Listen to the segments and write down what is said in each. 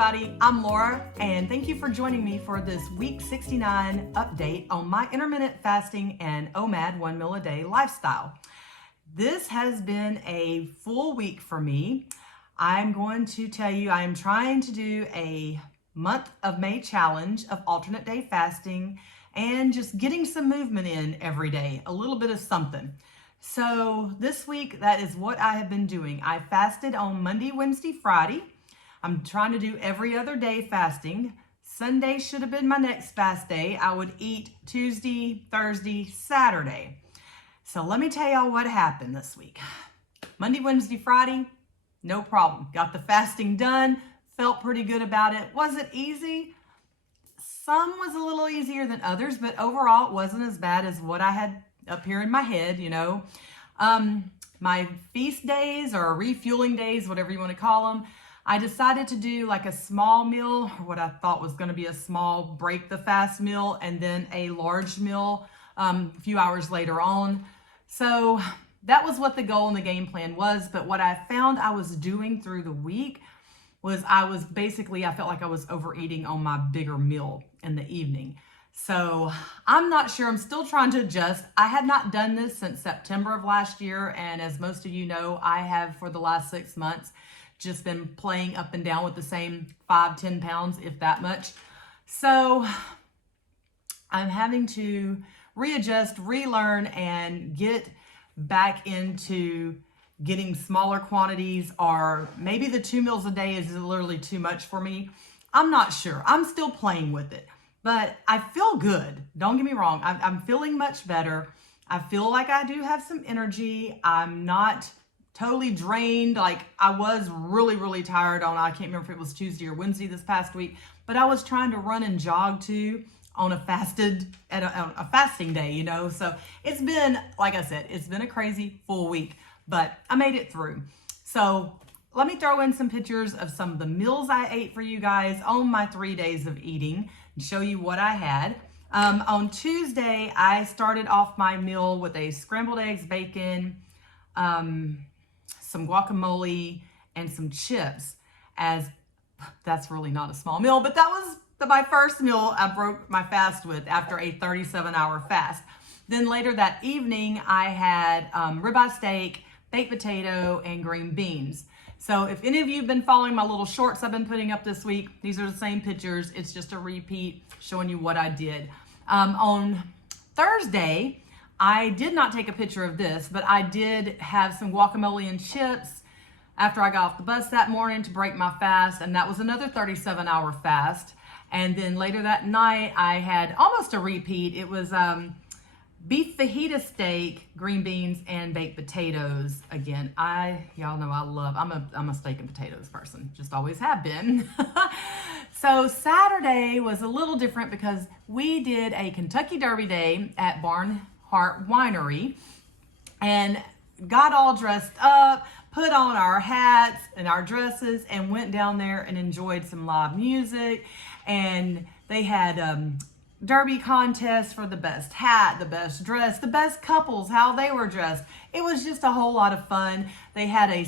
everybody, I'm Laura, and thank you for joining me for this week 69 update on my intermittent fasting and OMAD 1 meal a day lifestyle. This has been a full week for me. I'm going to tell you I am trying to do a month of May challenge of alternate day fasting and just getting some movement in every day, a little bit of something. So this week, that is what I have been doing. I fasted on Monday, Wednesday, Friday. I'm trying to do every other day fasting. Sunday should have been my next fast day. I would eat Tuesday, Thursday, Saturday. So let me tell y'all what happened this week. Monday, Wednesday, Friday, no problem. Got the fasting done. Felt pretty good about it. Was it easy? Some was a little easier than others, but overall it wasn't as bad as what I had up here in my head, you know. My feast days or refueling days, whatever you want to call them, I decided to do like a small meal, or what I thought was going to be a small break the fast meal, and then a large meal a few hours later on. So that was what the goal and the game plan was. But what I found I was doing through the week was I felt like I was overeating on my bigger meal in the evening. So I'm not sure. I'm still trying to adjust. I had not done this since September of last year. And as most of you know, I have for the last 6 months just been playing up and down with the same 5-10 pounds, if that much. So I'm having to readjust, relearn, and get back into getting smaller quantities, or maybe the 2 meals a day is literally too much for me. I'm not sure. I'm still playing with it, but I feel good. Don't get me wrong. I'm feeling much better. I feel like I do have some energy. I'm not totally drained. Like I was really tired on, I can't remember if it was Tuesday or Wednesday this past week, but I was trying to run and jog too on a fasting day, you know. So it's been, like I said, it's been a crazy full week, but I made it through. So let me throw in some pictures of some of the meals I ate for you guys on my 3 days of eating and show you what I had. On Tuesday, I started off my meal with a scrambled eggs, bacon, some guacamole, and some chips. As that's really not a small meal, but that was my first meal I broke my fast with after a 37-hour fast. Then later that evening, I had ribeye steak, baked potato, and green beans. So if any of you have been following my little shorts I've been putting up this week, these are the same pictures. It's just a repeat showing you what I did. On Thursday, I did not take a picture of this, but I did have some guacamole and chips after I got off the bus that morning to break my fast, and that was another 37-hour fast. And then later that night, I had almost a repeat. It was beef fajita steak, green beans, and baked potatoes. Again, y'all know I'm a steak and potatoes person, just always have been. So Saturday was a little different because we did a Kentucky Derby Day at Barnhart Winery and got all dressed up, put on our hats and our dresses, and went down there and enjoyed some live music. And they had derby contests for the best hat, the best dress, the best couples, how they were dressed. It was just a whole lot of fun. They had a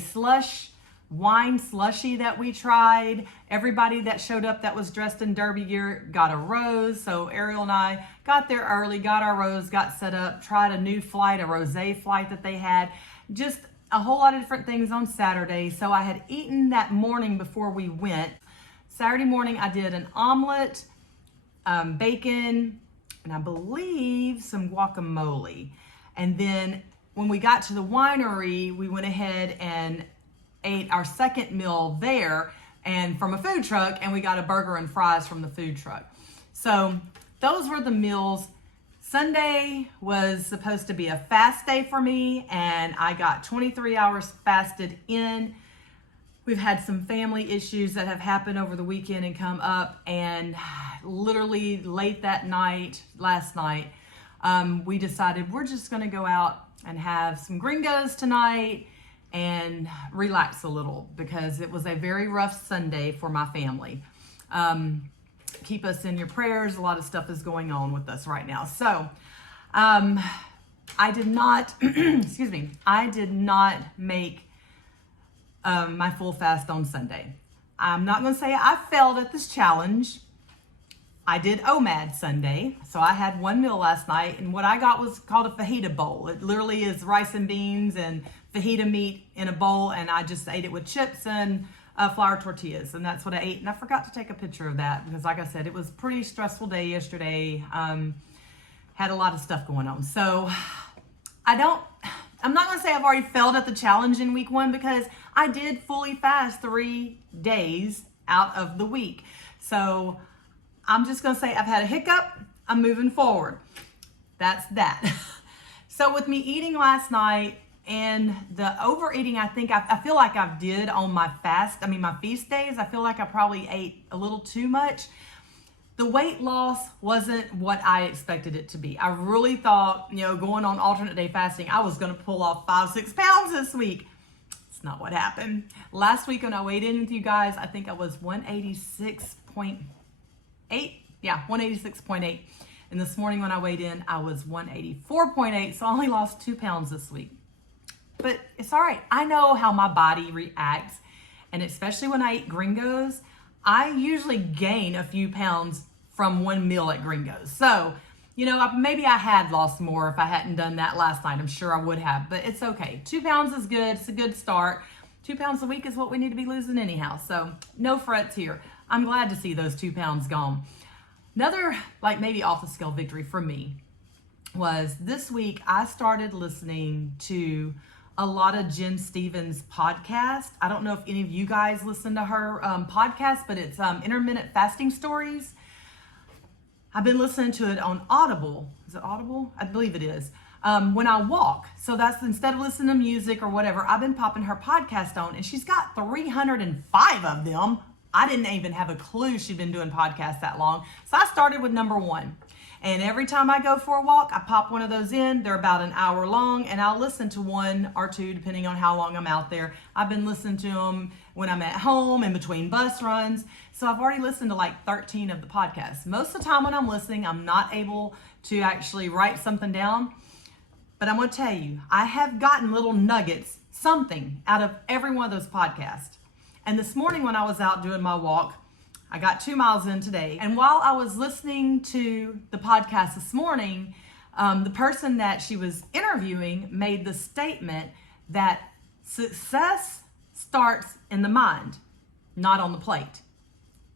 wine slushy that we tried. Everybody that showed up that was dressed in derby gear got a rose. So Ariel and I got there early, got our rose, got set up, tried a new flight, a rosé flight that they had. Just a whole lot of different things on Saturday. So I had eaten that morning before we went. Saturday morning I did an omelet, bacon, and I believe some guacamole. And then when we got to the winery, we went ahead and ate our second meal there and from a food truck, and we got a burger and fries from the food truck. So those were the meals. Sunday was supposed to be a fast day for me, and I got 23 hours fasted in. We've had some family issues that have happened over the weekend and come up, and literally late that night, last night, we decided we're just gonna go out and have some gringos tonight and relax a little because it was a very rough Sunday for my family. Keep us in your prayers. A lot of stuff is going on with us right now. So I did not, excuse me, I did not make my full fast on Sunday. I'm not going to say I failed at this challenge. I did OMAD Sunday. So I had one meal last night, and what I got was called a fajita bowl. It literally is rice and beans and fajita meat in a bowl, and I just ate it with chips and flour tortillas, and that's what I ate. And I forgot to take a picture of that because, like I said, it was a pretty stressful day yesterday. Had a lot of stuff going on. So I'm not going to say I've already failed at the challenge in week 1 because I did fully fast 3 days out of the week. So I'm just going to say I've had a hiccup. I'm moving forward. That's that. So with me eating last night and the overeating, I think I feel like I did on my my feast days. I feel like I probably ate a little too much. The weight loss wasn't what I expected it to be. I really thought, going on alternate day fasting, I was going to pull off 5-6 pounds this week. It's not what happened. Last week when I weighed in with you guys, I think I was 186.8. Yeah, 186.8. And this morning when I weighed in, I was 184.8. So I only lost 2 pounds this week. But it's all right. I know how my body reacts. And especially when I eat Gringos, I usually gain a few pounds from one meal at Gringos. So, maybe I had lost more if I hadn't done that last night. I'm sure I would have, but it's okay. 2 pounds is good. It's a good start. 2 pounds a week is what we need to be losing anyhow. So no frets here. I'm glad to see those 2 pounds gone. Another, maybe off the scale victory for me was this week I started listening to a lot of Jen Stevens' podcast. I don't know if any of you guys listen to her podcast, but it's Intermittent Fasting Stories. I've been listening to it on Audible. Is it Audible? I believe it is. When I walk. So that's instead of listening to music or whatever, I've been popping her podcast on, and she's got 305 of them. I didn't even have a clue she'd been doing podcasts that long. So I started with number 1. And every time I go for a walk, I pop one of those in. They're about an hour long, and I'll listen to 1 or 2 depending on how long I'm out there. I've been listening to them when I'm at home and between bus runs. So I've already listened to 13 of the podcasts. Most of the time when I'm listening, I'm not able to actually write something down. But I'm going to tell you, I have gotten little nuggets, something out of every one of those podcasts. And this morning when I was out doing my walk, I got 2 miles in today. And while I was listening to the podcast this morning, the person that she was interviewing made the statement that success starts in the mind, not on the plate.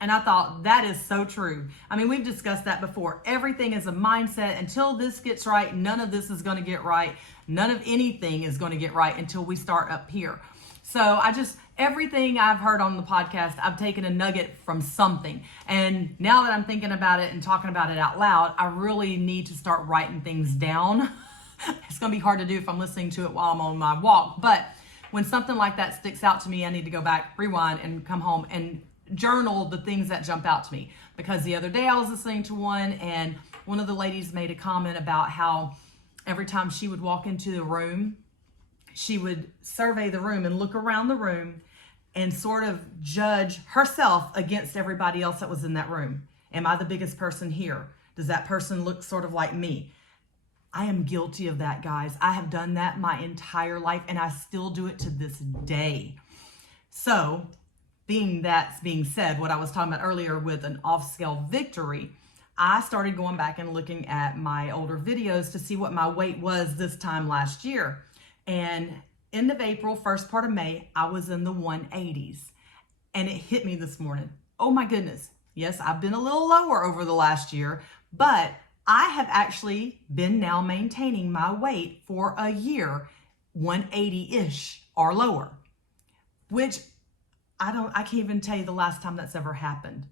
And I thought that is so true. We've discussed that before. Everything is a mindset. Until this gets right, none of this is going to get right. None of anything is going to get right until we start up here. So everything I've heard on the podcast, I've taken a nugget from something. And now that I'm thinking about it and talking about it out loud, I really need to start writing things down. It's going to be hard to do if I'm listening to it while I'm on my walk. But when something like that sticks out to me, I need to go back, rewind, and come home and journal the things that jump out to me. Because the other day I was listening to one, and one of the ladies made a comment about how every time she would walk into the room, she would survey the room and look around the room and sort of judge herself against everybody else that was in that room. Am I the biggest person here? Does that person look sort of like me? I am guilty of that, guys. I have done that my entire life, and I still do it to this day. So, being said, what I was talking about earlier with an off-scale victory, I started going back and looking at my older videos to see what my weight was this time last year. And end of April, first part of May, I was in the 180s. And it hit me this morning. Oh my goodness. Yes, I've been a little lower over the last year, but I have actually been now maintaining my weight for a year, 180-ish or lower, which I can't even tell you the last time that's ever happened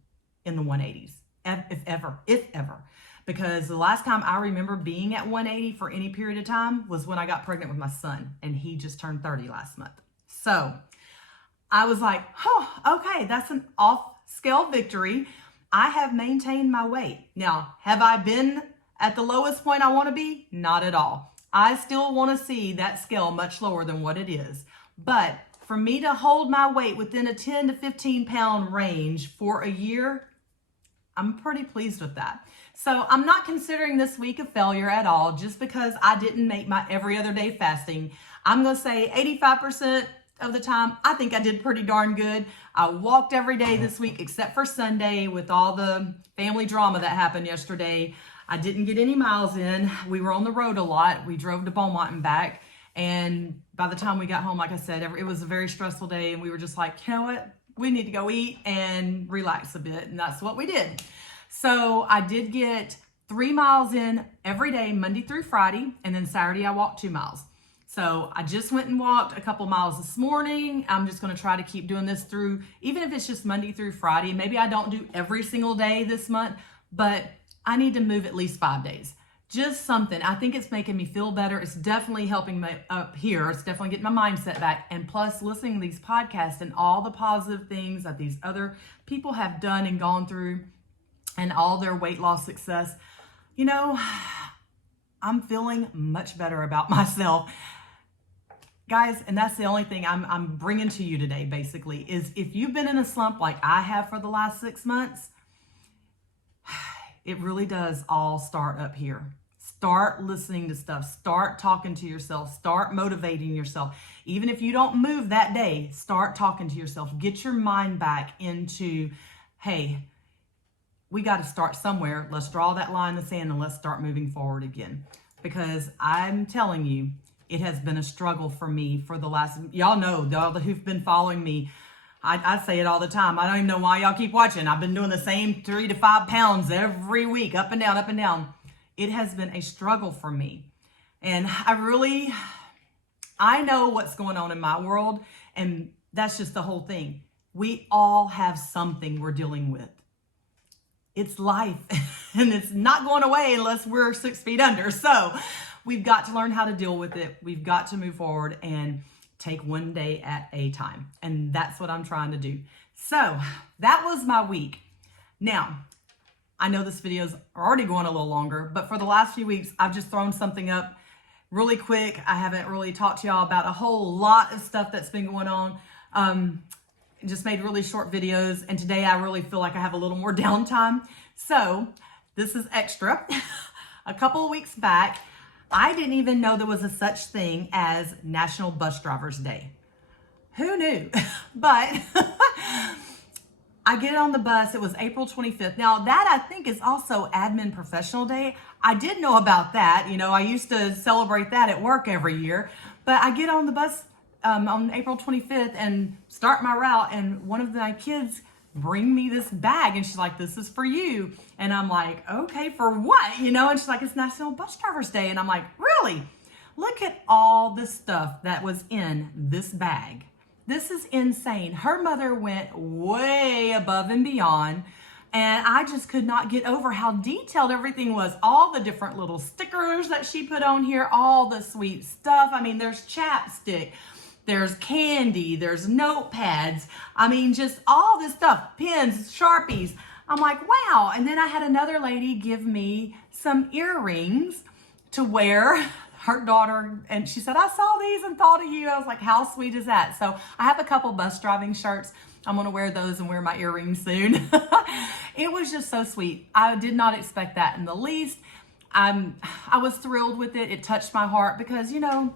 in the 180s, if ever. Because the last time I remember being at 180 for any period of time was when I got pregnant with my son, and he just turned 30 last month. So I was like, okay, that's an off-scale victory. I have maintained my weight. Now, have I been at the lowest point I want to be? Not at all. I still want to see that scale much lower than what it is. But for me to hold my weight within a 10 to 15 pound range for a year, I'm pretty pleased with that. So I'm not considering this week a failure at all just because I didn't make my every other day fasting. I'm going to say 85% of the time, I think I did pretty darn good. I walked every day this week except for Sunday with all the family drama that happened yesterday. I didn't get any miles in. We were on the road a lot. We drove to Beaumont and back. And by the time we got home, like I said, it was a very stressful day. And we were just like, you know what? We need to go eat and relax a bit. And that's what we did. So I did get 3 miles in every day, Monday through Friday. And then Saturday, I walked 2 miles. So I just went and walked a couple miles this morning. I'm just going to try to keep doing this through, even if it's just Monday through Friday. Maybe I don't do every single day this month, but I need to move at least 5 days. Just something. I think it's making me feel better. It's definitely helping me up here. It's definitely getting my mindset back. And plus listening to these podcasts and all the positive things that these other people have done and gone through and all their weight loss success, you know, I'm feeling much better about myself. Guys, and that's the only thing I'm bringing to you today, basically, is if you've been in a slump like I have for the last 6 months, it really does all start up here. Start listening to stuff. Start talking to yourself. Start motivating yourself. Even if you don't move that day, start talking to yourself. Get your mind back into, hey, we got to start somewhere. Let's draw that line in the sand and let's start moving forward again. Because I'm telling you, it has been a struggle for me for the last, y'all know, y'all who've been following me, I say it all the time. I don't even know why y'all keep watching. I've been doing the same 3 to 5 pounds every week, up and down, up and down. It has been a struggle for me. And I know what's going on in my world. And that's just the whole thing. We all have something we're dealing with. It's life. And it's not going away unless we're 6 feet under. So we've got to learn how to deal with it. We've got to move forward and take one day at a time. And that's what I'm trying to do. So that was my week. Now, I know this video's already going a little longer, but for the last few weeks, I've just thrown something up really quick. I haven't really talked to y'all about a whole lot of stuff that's been going on. Just made really short videos. And today I really feel like I have a little more downtime. So this is extra. A couple of weeks back, I didn't even know there was a such thing as National Bus Drivers Day. Who knew? But I get on the bus. It was April 25th. Now that I think is also Admin Professional Day. I did know about that. You know, I used to celebrate that at work every year. But I get on the bus on April 25th and start my route. And one of my kids bring me this bag and she's like, this is for you. And I'm like, okay, for what? You know, and she's like, it's National Bus Drivers Day. And I'm like, really? Look at all the stuff that was in this bag. This is insane. Her mother went way above and beyond. And I just could not get over how detailed everything was. All the different little stickers that she put on here, all the sweet stuff. I mean, there's chapstick. There's candy, there's notepads. I mean, just all this stuff, pens, Sharpies. I'm like, wow. And then I had another lady give me some earrings to wear, her daughter, and she said, I saw these and thought of you. I was like, how sweet is that? So I have a couple bus driving shirts. I'm gonna wear those and wear my earrings soon. It was just so sweet. I did not expect that in the least. I was thrilled with it. It touched my heart because, you know,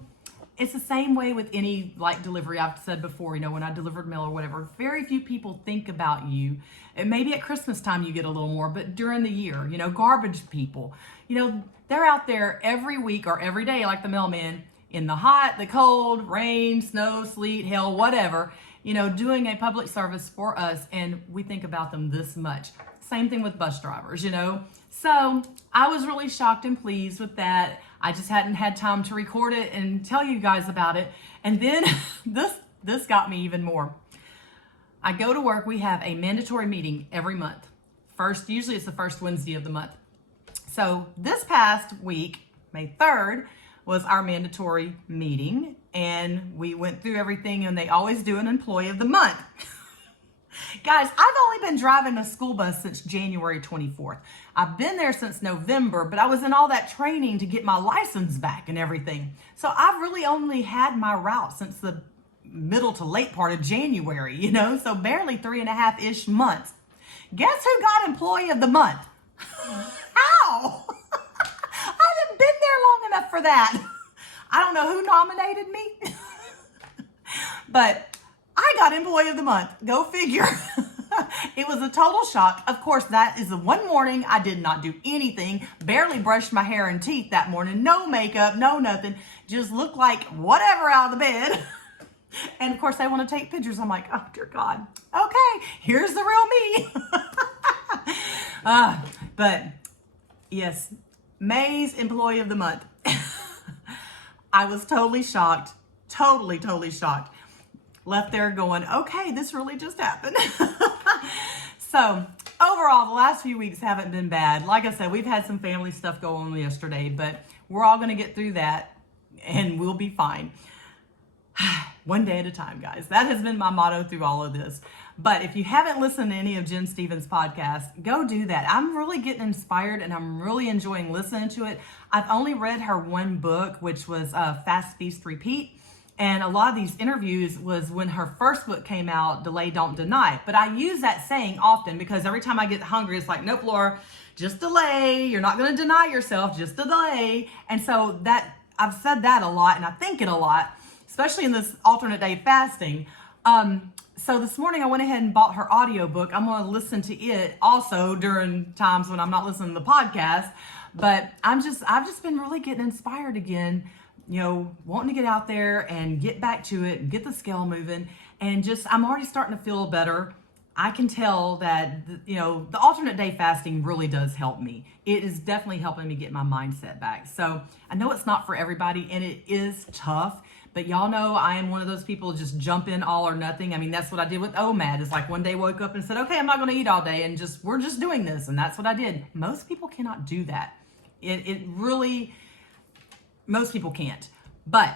it's the same way with any like delivery. I've said before, you know, when I delivered mail or whatever, very few people think about you. And maybe at Christmas time you get a little more, but during the year, you know, garbage people, you know, they're out there every week or every day like the mailman in the hot, the cold, rain, snow, sleet, hail, whatever, you know, doing a public service for us. And we think about them this much. Same thing with bus drivers, you know. So I was really shocked and pleased with that. I just hadn't had time to record it and tell you guys about it. And then this got me even more. I go to work. We have a mandatory meeting every month. Usually it's the first Wednesday of the month. So this past week, May 3rd, was our mandatory meeting. And we went through everything and they always do an employee of the month. Guys, I've only been driving a school bus since January 24th. I've been there since November, but I was in all that training to get my license back and everything. So I've really only had my route since the middle to late part of January, you know, so barely 3.5-ish months. Guess who got employee of the month? How? I haven't been there long enough for that. I don't know who nominated me. But I got Employee of the Month. Go figure. It was a total shock. Of course, that is the one morning I did not do anything, barely brushed my hair and teeth that morning, no makeup, no nothing, just looked like whatever out of the bed. And of course, they want to take pictures. I'm like, oh, dear God. Okay, here's the real me. But yes, May's Employee of the Month. I was totally shocked. Totally shocked. Left there going, okay, this really just happened. So overall, the last few weeks haven't been bad. Like I said, we've had some family stuff go on yesterday, but we're all going to get through that and we'll be fine. One day at a time, guys. That has been my motto through all of this. But if you haven't listened to any of Jen Stevens' podcasts, go do that. I'm really getting inspired and I'm really enjoying listening to it. I've only read her one book, which was Fast, Feast, Repeat. And a lot of these interviews was when her first book came out, Delay, Don't Deny. But I use that saying often because every time I get hungry, it's like, nope, Laura, just delay. You're not going to deny yourself, just delay. And so that I've said that a lot and I think it a lot, especially in this alternate day fasting. So this morning I went ahead and bought her audiobook. I'm going to listen to it also during times when I'm not listening to the podcast. But I've just been really getting inspired again, you know, wanting to get out there and get back to it and get the scale moving. And I'm already starting to feel better. I can tell that, you know, the alternate day fasting really does help me. It is definitely helping me get my mindset back. So I know it's not for everybody and it is tough. But y'all know I am one of those people just jump in all or nothing. I mean, that's what I did with OMAD. It's like one day woke up and said, okay, I'm not going to eat all day and we're just doing this. And that's what I did. Most people cannot do that. It really, most people can't. But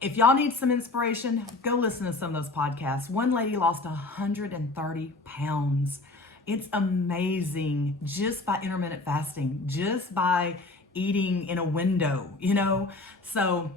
if y'all need some inspiration, go listen to some of those podcasts. One lady lost 130 pounds. It's amazing just by intermittent fasting, just by eating in a window, you know? So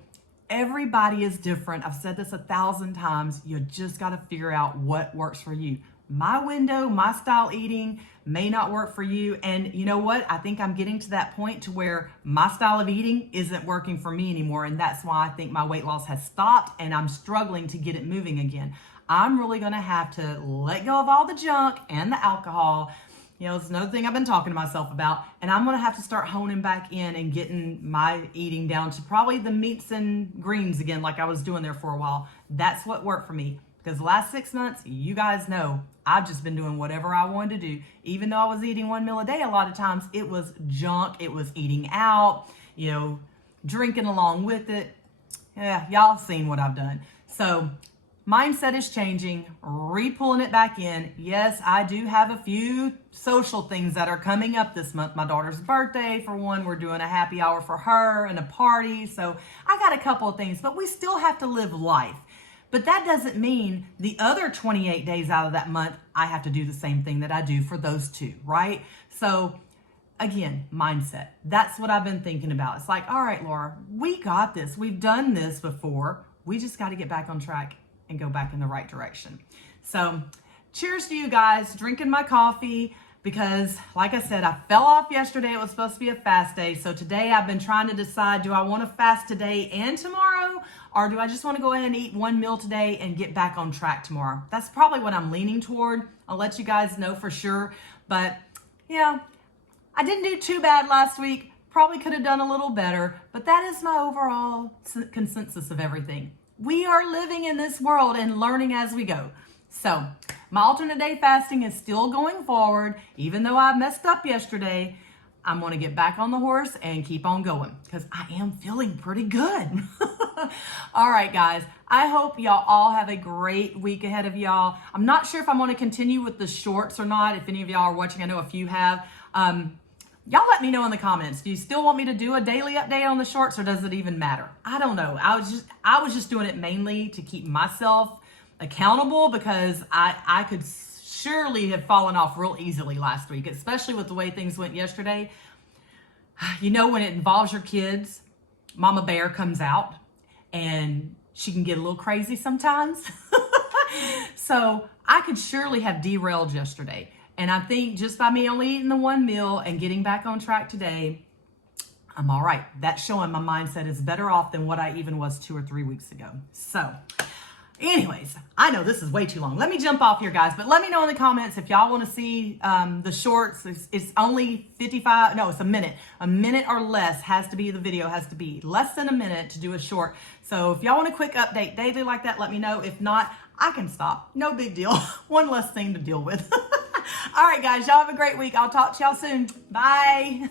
everybody is different. I've said this 1,000 times. You just got to figure out what works for you. My window, my style eating may not work for you. And you know what? I think I'm getting to that point to where my style of eating isn't working for me anymore. And that's why I think my weight loss has stopped and I'm struggling to get it moving again. I'm really going to have to let go of all the junk and the alcohol. You know, it's another thing I've been talking to myself about, and I'm going to have to start honing back in and getting my eating down to probably the meats and greens again, like I was doing there for a while. That's what worked for me, because the last 6 months, you guys know, I've just been doing whatever I wanted to do. Even though I was eating one meal a day, a lot of times it was junk, it was eating out, you know, drinking along with it. Yeah, y'all seen what I've done. So mindset is changing, re-pulling it back in. Yes, I do have a few social things that are coming up this month. My daughter's birthday, for one. We're doing a happy hour for her and a party. So I got a couple of things, but we still have to live life. But that doesn't mean the other 28 days out of that month, I have to do the same thing that I do for those two, right? So again, mindset. That's what I've been thinking about. It's like, all right, Laura, we got this. We've done this before. We just got to get back on track and go back in the right direction. So cheers to you guys, drinking my coffee, because like I said, I fell off yesterday. It was supposed to be a fast day. So today I've been trying to decide, do I want to fast today and tomorrow? Or do I just want to go ahead and eat one meal today and get back on track tomorrow? That's probably what I'm leaning toward. I'll let you guys know for sure. But yeah, I didn't do too bad last week. Probably could have done a little better, but that is my overall consensus of everything. We are living in this world and learning as we go. So my alternate day fasting is still going forward. Even though I messed up yesterday, I'm going to get back on the horse and keep on going because I am feeling pretty good. All right, guys. I hope y'all all have a great week ahead of y'all. I'm not sure if I'm going to continue with the shorts or not. If any of y'all are watching, I know a few have. Y'all let me know in the comments. Do you still want me to do a daily update on the shorts, or does it even matter? I don't know. I was just doing it mainly to keep myself accountable because I could surely have fallen off real easily last week, especially with the way things went yesterday. You know, when it involves your kids, Mama Bear comes out and she can get a little crazy sometimes. So I could surely have derailed yesterday. And I think just by me only eating the one meal and getting back on track today, I'm all right. That's showing my mindset is better off than what I even was 2 or 3 weeks ago. So Anyways, I know this is way too long. Let me jump off here, guys, but let me know in the comments if y'all want to see the shorts. It's only 55, no, it's a minute. A minute or less has to be, the video has to be less than a minute to do a short. So if y'all want a quick update daily like that, let me know. If not, I can stop. No big deal. One less thing to deal with. All right, guys, y'all have a great week. I'll talk to y'all soon. Bye.